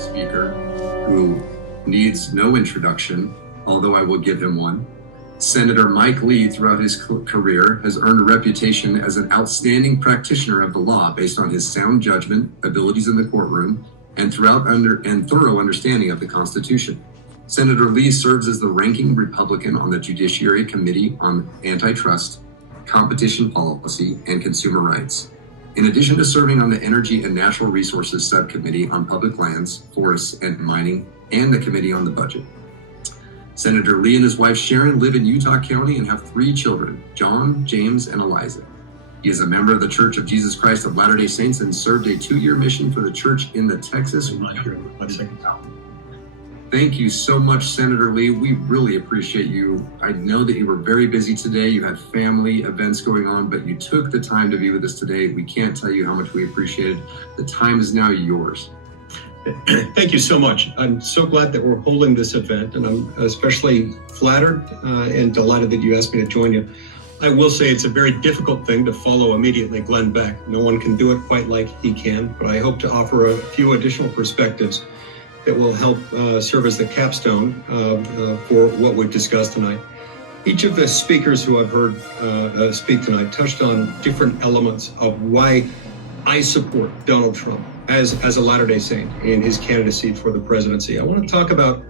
speaker who needs no introduction, although I will give him one. Senator Mike Lee, throughout his career, has earned a reputation as an outstanding practitioner of the law based on his sound judgment, abilities in the courtroom, and thorough understanding of the Constitution. Senator Lee serves as the ranking Republican on the Judiciary Committee on Antitrust, Competition Policy, and Consumer Rights. In addition to serving on the Energy and Natural Resources Subcommittee on Public Lands, Forests, and Mining, and the Committee on the Budget. Senator Lee and his wife Sharon live in Utah County and have 3 children, John, James, and Eliza. He is a member of the Church of Jesus Christ of Latter-day Saints and served a 2-year mission for the church in the Texas. Thank you so much, Senator Lee. We really appreciate you. I know that you were very busy today. You had family events going on, but you took the time to be with us today. We can't tell you how much we appreciate it. The time is now yours. Thank you so much. I'm so glad that we're holding this event, and I'm especially flattered and delighted that you asked me to join you. I will say it's a very difficult thing to follow immediately Glenn Beck. No one can do it quite like he can, but I hope to offer a few additional perspectives that will help serve as the capstone for what we've discussed tonight. Each of the speakers who I've heard speak tonight touched on different elements of why I support Donald Trump as a Latter-day Saint in his candidacy for the presidency. I want to talk about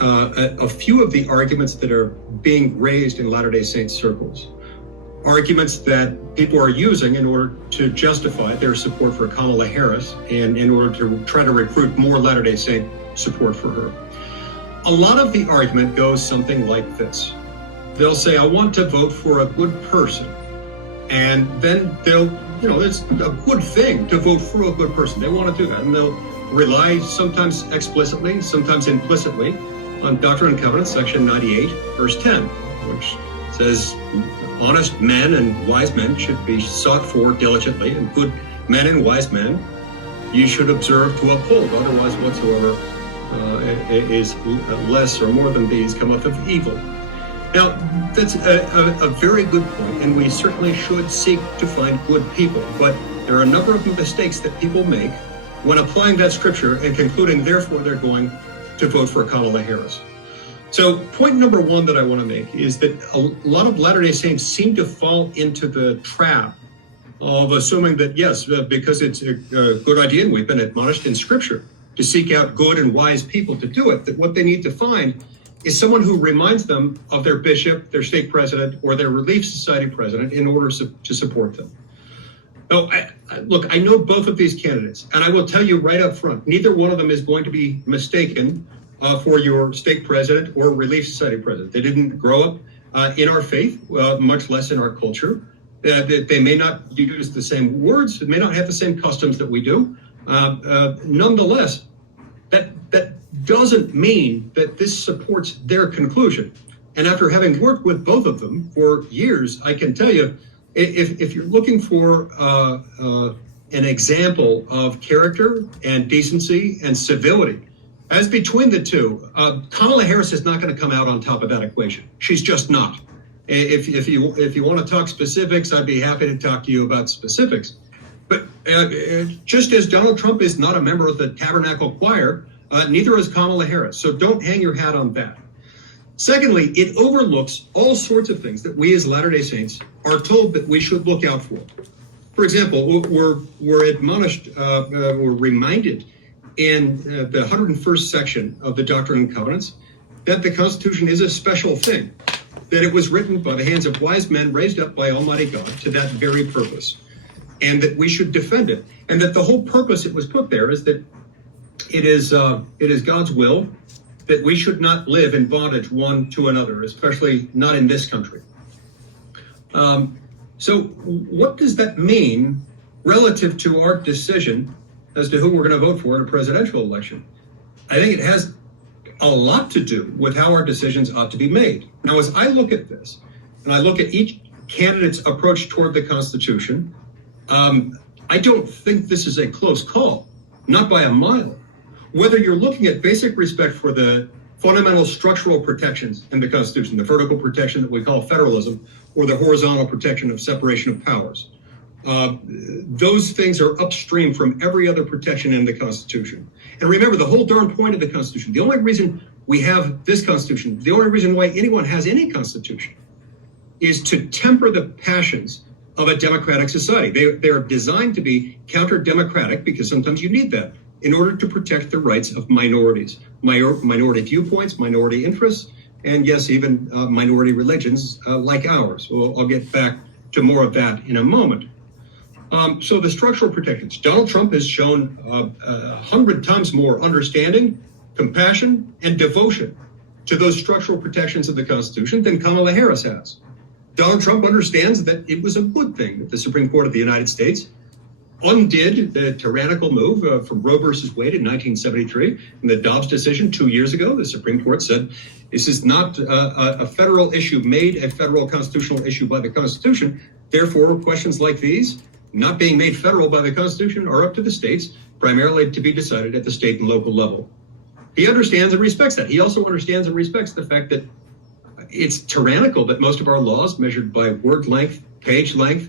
a few of the arguments that are being raised in Latter-day Saint circles. Arguments that people are using in order to justify their support for Kamala Harris and in order to try to recruit more Latter-day Saint support for her. A lot of the argument goes something like this. They'll say, I want to vote for a good person. And then it's a good thing to vote for a good person. They want to do that. And they'll rely sometimes explicitly, sometimes implicitly on Doctrine and Covenants, section 98, verse 10, which says, honest men and wise men should be sought for diligently, and good men and wise men you should observe to uphold. Otherwise, whatsoever is less or more than these cometh of evil. Now, that's a very good point, and we certainly should seek to find good people. But there are a number of mistakes that people make when applying that scripture and concluding, therefore, they're going to vote for Kamala Harris. So point number 1 that I want to make is that a lot of Latter-day Saints seem to fall into the trap of assuming that, yes, because it's a good idea, and we've been admonished in Scripture to seek out good and wise people to do it, that what they need to find is someone who reminds them of their bishop, their stake president, or their Relief Society president in order to support them. Now, look, I know both of these candidates, and I will tell you right up front, neither one of them is going to be mistaken for your stake president or Relief Society president. They didn't grow up in our faith, much less in our culture. They may not use the same words, they may not have the same customs that we do. Nonetheless, that doesn't mean that this supports their conclusion. And after having worked with both of them for years, I can tell you, if you're looking for an example of character and decency and civility, as between the two, Kamala Harris is not going to come out on top of that equation. She's just not. If you want to talk specifics, I'd be happy to talk to you about specifics. But just as Donald Trump is not a member of the Tabernacle Choir, neither is Kamala Harris. So don't hang your hat on that. Secondly, it overlooks all sorts of things that we as Latter-day Saints are told that we should look out for. For example, we're admonished, we're reminded in the 101st section of the Doctrine and Covenants that the Constitution is a special thing, that it was written by the hands of wise men raised up by Almighty God to that very purpose, and that we should defend it, and that the whole purpose it was put there is that it is God's will that we should not live in bondage one to another, especially not in this country. So what does that mean relative to our decision as to who we're going to vote for in a presidential election? I think it has a lot to do with how our decisions ought to be made. Now, as I look at this, and I look at each candidate's approach toward the Constitution, I don't think this is a close call, not by a mile. Whether you're looking at basic respect for the fundamental structural protections in the Constitution, the vertical protection that we call federalism, or the horizontal protection of separation of powers, those things are upstream from every other protection in the Constitution. And remember, the whole darn point of the Constitution, the only reason we have this Constitution, the only reason why anyone has any Constitution is to temper the passions of a democratic society. They are designed to be counter-democratic because sometimes you need that in order to protect the rights of minorities, minority viewpoints, minority interests, and yes, even minority religions like ours. Well, I'll get back to more of that in a moment. So the structural protections. Donald Trump has shown 100 times more understanding, compassion, and devotion to those structural protections of the Constitution than Kamala Harris has. Donald Trump understands that it was a good thing that the Supreme Court of the United States undid the tyrannical move from Roe versus Wade in 1973. In the Dobbs decision 2 years ago, the Supreme Court said this is not a federal issue made a federal constitutional issue by the Constitution. Therefore, questions like these, not being made federal by the Constitution, are up to the states, primarily to be decided at the state and local level. He understands and respects that. He also understands and respects the fact that it's tyrannical that most of our laws, measured by word length, page length,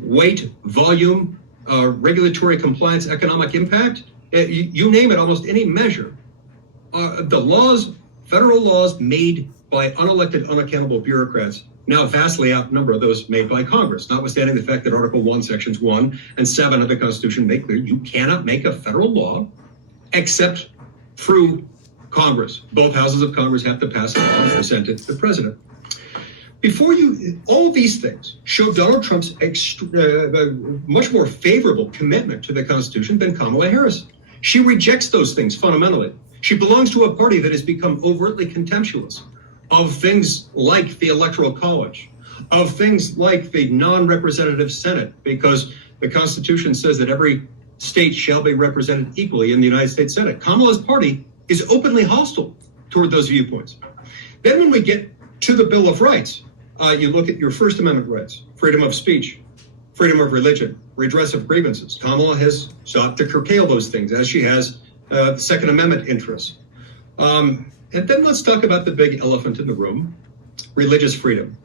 weight, volume, regulatory compliance, economic impact, you name it, almost any measure, the laws, federal laws made by unelected, unaccountable bureaucrats now vastly outnumber those made by Congress, notwithstanding the fact that Article 1, Sections 1 and 7 of the Constitution make clear you cannot make a federal law except through Congress. Both houses of Congress have to pass a law and present it to the president. All these things show Donald Trump's much more favorable commitment to the Constitution than Kamala Harris. She rejects those things fundamentally. She belongs to a party that has become overtly contemptuous of things like the Electoral College, of things like the non-representative Senate, because the Constitution says that every state shall be represented equally in the United States Senate. Kamala's party is openly hostile toward those viewpoints. Then when we get to the Bill of Rights, you look at your First Amendment rights, freedom of speech, freedom of religion, redress of grievances. Kamala has sought to curtail those things, as she has the Second Amendment interests. And then let's talk about the big elephant in the room, religious freedom.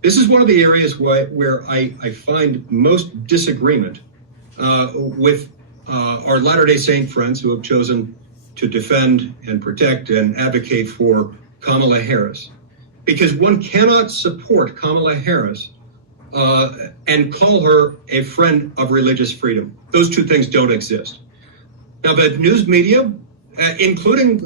This is one of the areas where I find most disagreement with our Latter-day Saint friends who have chosen to defend and protect and advocate for Kamala Harris. Because one cannot support Kamala Harris and call her a friend of religious freedom. Those two things don't exist. Now, the news media, including,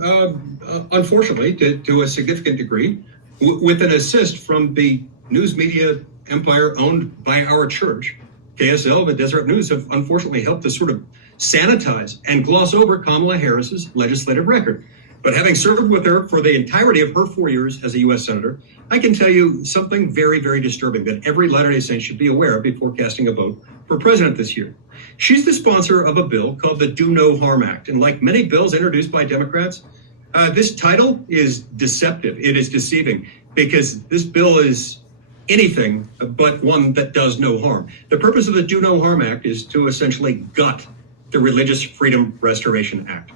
unfortunately, to a significant degree, with an assist from the news media empire owned by our church, KSL and Deseret News have unfortunately helped to sort of sanitize and gloss over Kamala Harris's legislative record. But having served with her for the entirety of her 4 years as a U.S. Senator, I can tell you something very, very disturbing that every Latter-day Saint should be aware of before casting a vote for president this year. She's the sponsor of a bill called the Do No Harm Act. And like many bills introduced by Democrats, this title is deceptive. It is deceiving because this bill is anything but one that does no harm. The purpose of the Do No Harm Act is to essentially gut the Religious Freedom Restoration Act.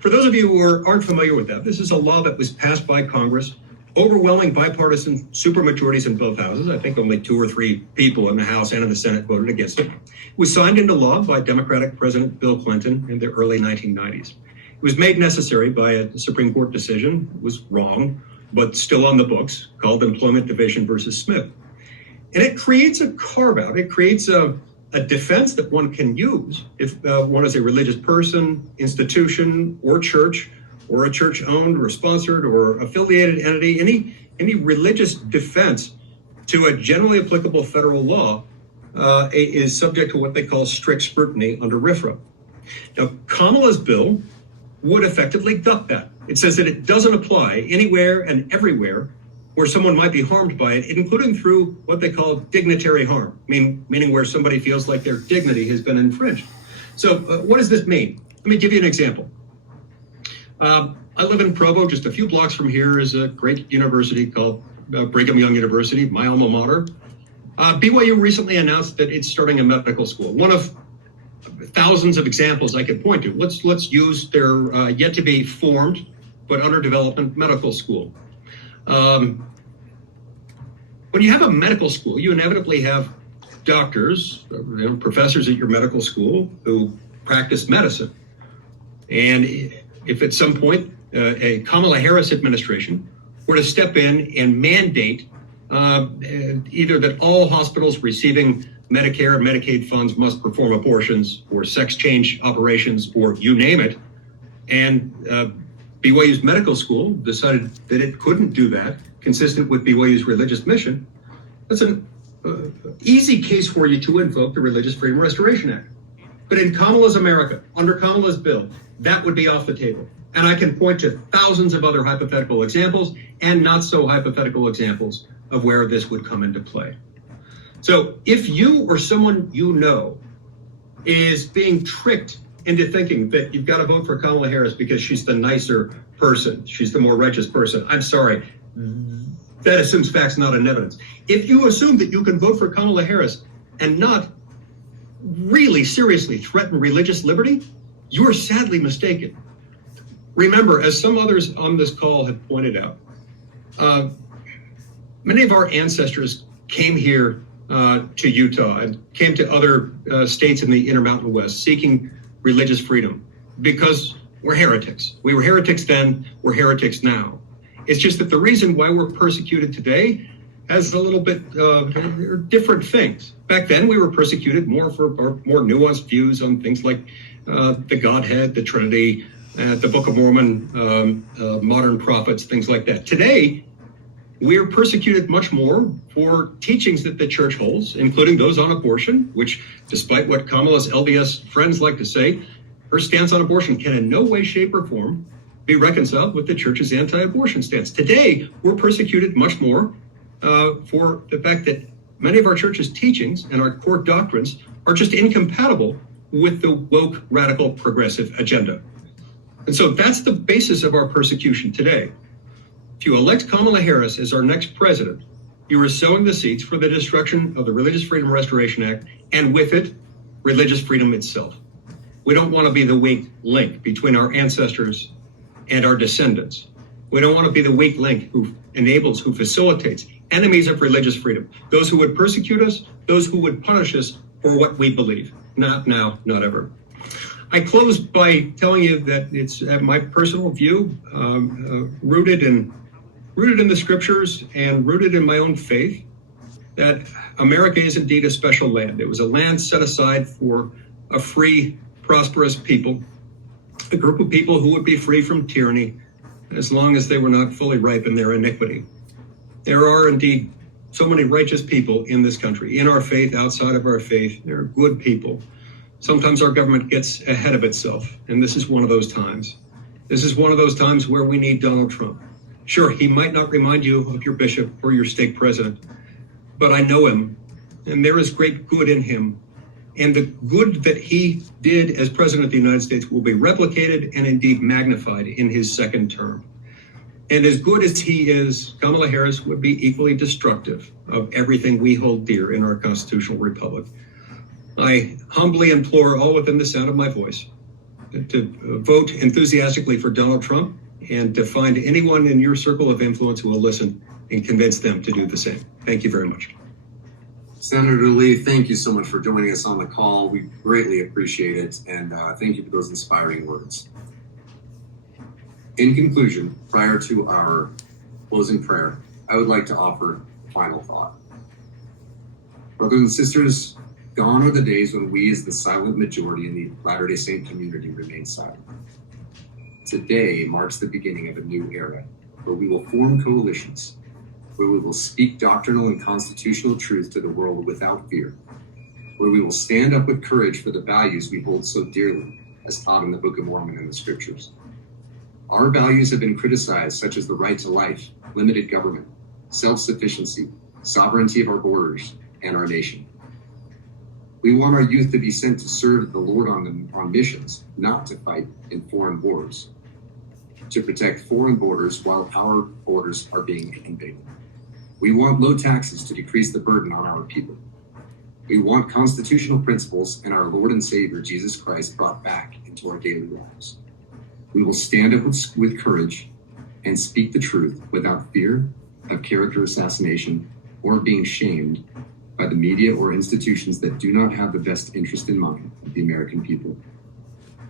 For those of you who aren't familiar with that, this is a law that was passed by Congress, overwhelming bipartisan supermajorities in both houses. I think only 2 or 3 people in the House and in the Senate voted against it. It was signed into law by Democratic President Bill Clinton in the early 1990s. It was made necessary by a Supreme Court decision. It was wrong, but still on the books, called Employment Division versus Smith. And it creates a carve-out. It creates a defense that one can use if one is a religious person, institution, or church, or a church-owned or sponsored or affiliated entity. Any religious defense to a generally applicable federal law is subject to what they call strict scrutiny under RFRA. Now, Kamala's bill would effectively gut that. It says that it doesn't apply anywhere and everywhere where someone might be harmed by it, including through what they call dignitary harm, meaning where somebody feels like their dignity has been infringed. So what does this mean? Let me give you an example. I live in Provo. Just a few blocks from here is a great university called Brigham Young University, my alma mater. BYU recently announced that it's starting a medical school. One of thousands of examples I could point to. Let's use their yet to be formed but under development medical school. When you have a medical school, you inevitably have doctors, professors at your medical school who practice medicine. And if at some point a Kamala Harris administration were to step in and mandate either that all hospitals receiving Medicare and Medicaid funds must perform abortions or sex change operations or you name it, and BYU's medical school decided that it couldn't do that, consistent with BYU's religious mission, that's an easy case for you to invoke the Religious Freedom Restoration Act. But in Kamala's America, under Kamala's bill, that would be off the table. And I can point to thousands of other hypothetical examples and not so hypothetical examples of where this would come into play. So if you or someone you know is being tricked into thinking that you've got to vote for Kamala Harris because she's the nicer person, she's the more righteous person, I'm sorry, that assumes facts, not in evidence. If you assume that you can vote for Kamala Harris and not really seriously threaten religious liberty, you are sadly mistaken. Remember, as some others on this call have pointed out, many of our ancestors came here to Utah and came to other states in the Intermountain West seeking religious freedom because we're heretics. We were heretics then, we're heretics now. It's just that the reason why we're persecuted today has a little bit different things. Back then, we were persecuted more for our more nuanced views on things like the Godhead, the Trinity, the Book of Mormon, modern prophets, things like that. Today, we are persecuted much more for teachings that the church holds, including those on abortion, which, despite what Kamala's LDS friends like to say, her stance on abortion can in no way, shape, or form be reconciled with the church's anti-abortion stance. Today, we're persecuted much more for the fact that many of our church's teachings and our core doctrines are just incompatible with the woke, radical, progressive agenda. And so that's the basis of our persecution today. If you elect Kamala Harris as our next president, you are sowing the seeds for the destruction of the Religious Freedom Restoration Act, and with it, religious freedom itself. We don't want to be the weak link between our ancestors and our descendants. We don't want to be the weak link who enables, who facilitates enemies of religious freedom, those who would persecute us, those who would punish us for what we believe. Not now, not ever. I close by telling you that it's my personal view, rooted in the scriptures and rooted in my own faith, that America is indeed a special land. It was a land set aside for a free, prosperous people, a group of people who would be free from tyranny as long as they were not fully ripe in their iniquity. There are indeed so many righteous people in this country, in our faith, outside of our faith. There are good people. Sometimes our government gets ahead of itself, and this is one of those times. This is one of those times where we need Donald Trump. Sure, he might not remind you of your bishop or your stake president, but I know him, and there is great good in him. And the good that he did as president of the United States will be replicated and indeed magnified in his second term. And as good as he is, Kamala Harris would be equally destructive of everything we hold dear in our constitutional republic. I humbly implore all within the sound of my voice to vote enthusiastically for Donald Trump and to find anyone in your circle of influence who will listen and convince them to do the same. Thank you very much. Senator Lee, thank you so much for joining us on the call. We greatly appreciate it, and thank you for those inspiring words. In conclusion, prior to our closing prayer, I would like to offer a final thought. Brothers and sisters, gone are the days when we as the silent majority in the Latter-day Saint community remain silent. Today marks the beginning of a new era where we will form coalitions, where we will speak doctrinal and constitutional truth to the world without fear, where we will stand up with courage for the values we hold so dearly, as taught in the Book of Mormon and the scriptures. Our values have been criticized, such as the right to life, limited government, self-sufficiency, sovereignty of our borders, and our nation. We want our youth to be sent to serve the Lord on missions, not to fight in foreign wars, to protect foreign borders while our borders are being invaded. We want low taxes to decrease the burden on our people. We want constitutional principles and our Lord and Savior, Jesus Christ, brought back into our daily lives. We will stand up with courage and speak the truth without fear of character assassination or being shamed by the media or institutions that do not have the best interest in mind of the American people.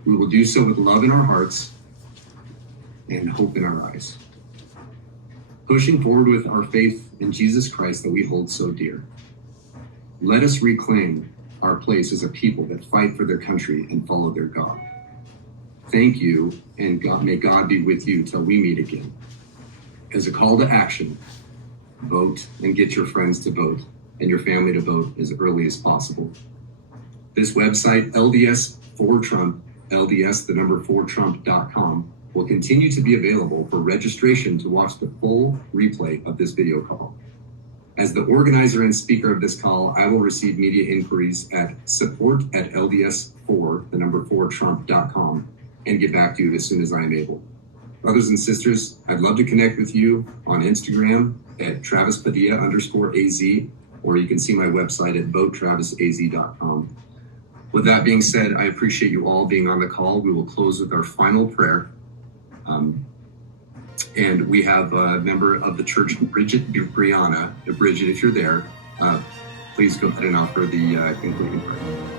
We will do so with love in our hearts and hope in our eyes, pushing forward with our faith in Jesus Christ that we hold so dear. Let us reclaim our place as a people that fight for their country and follow their God. Thank you, and may God be with you till we meet again. As a call to action, vote and get your friends to vote and your family to vote as early as possible. This website, LDS for Trump, LDS, the number 4Trump.com, will continue to be available for registration to watch the full replay of this video call. As the organizer and speaker of this call, I will receive media inquiries at support@LDS4, the number 4Trump.com, and get back to you as soon as I am able. Brothers and sisters, I'd love to connect with you on Instagram at TravisPadilla_AZ, or you can see my website at votetravisaz.com. With that being said, I appreciate you all being on the call. We will close with our final prayer. And we have a member of the church, Brianna. Bridget, if you're there, please go ahead and offer the concluding prayer.